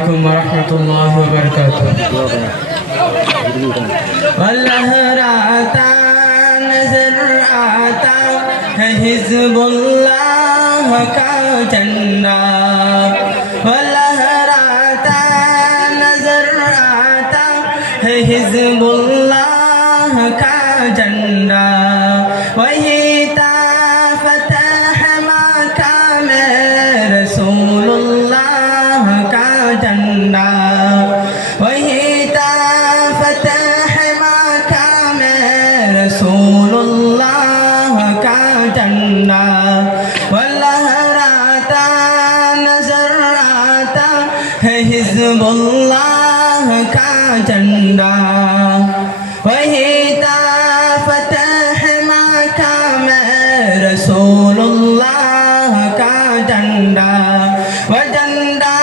عليكم ورحمة الله وبركاته लहराता नजर आता है हिज़्बुल्लाह का झंडा लहराता नजर आता है हिज़्बुल्लाह का झंडा वही था फतह मक्का में रसूलुल्लाह का झंडा वही था फतह मक्का में रसूलुल्लाह का झंडा लहराता नजर आता है हिज़्बुल्लाह का झंडा वही था फतह मक्का में रसूलुल्लाह का झंडा झंडा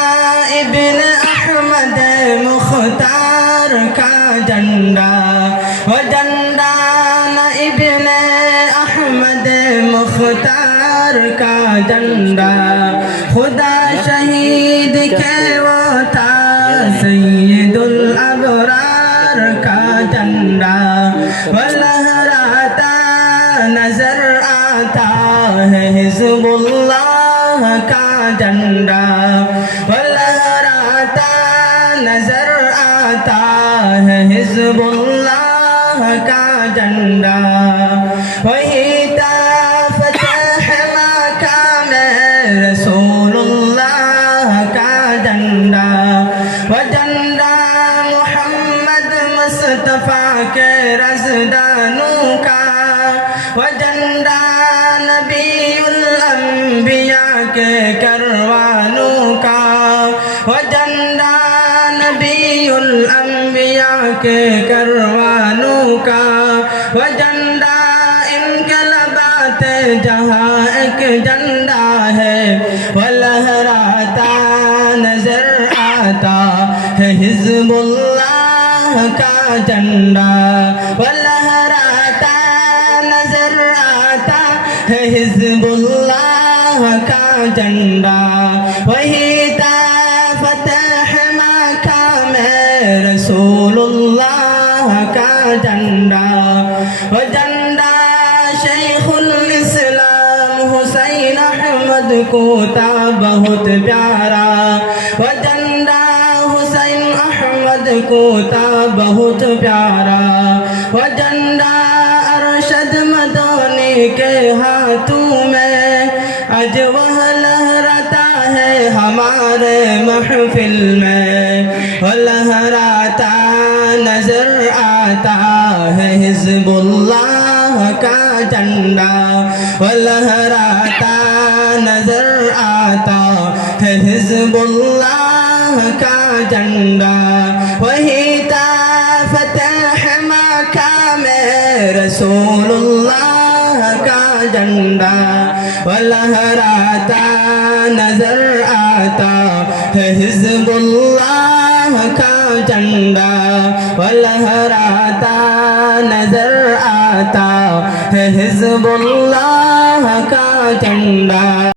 इब्न अहमद मुख्तार का झंडा झंडा न इब्न अहमद मुख्तार का झंडा खुदा शहीद के वो था सैयदुल अबरार का झंडा लहराता नजर आता है हिज़्बुल्लाह का झंडा लहराता नजर आता है हिज़्बुल्लाह का झंडा वही था फतह मक्का में रसूलुल्लाह का झंडा झंडा मोहम्मद मुस्तफ़ा के रज़दानों का झंडा नबीउल अंबिया के करवानों का झंडा नबीउल अंबिया के करवानों का झंडा इनकलाबात जहाँ एक झंडा है लहराता नजर आता है हिज़्बुल्लाह का झंडा लहराता नजर आता है हिज़्बुल्लाह का झंडा वही था फतह मक्का में रसूलुल्लाह का झंडा झंडा शेखुल इस्लाम हुसैन अहमद को था बहुत प्यारा झंडा हुसैन अहमद को था बहुत प्यारा झंडा अरशद मदनी के हाथों में आज वह लहराता है हमारे महफिल में लहराता नजर आता है हिज़्बुल्लाह का झंडा लहराता नजर आता है हिज़्बुल्लाह का झंडा वही था फतह मक्का में रसूलुल्लाह का झंडा लहराता नजर आता है हिज़्बुल्लाह का झंडा लहराता नजर आता है हिज़्बुल्लाह का झंडा।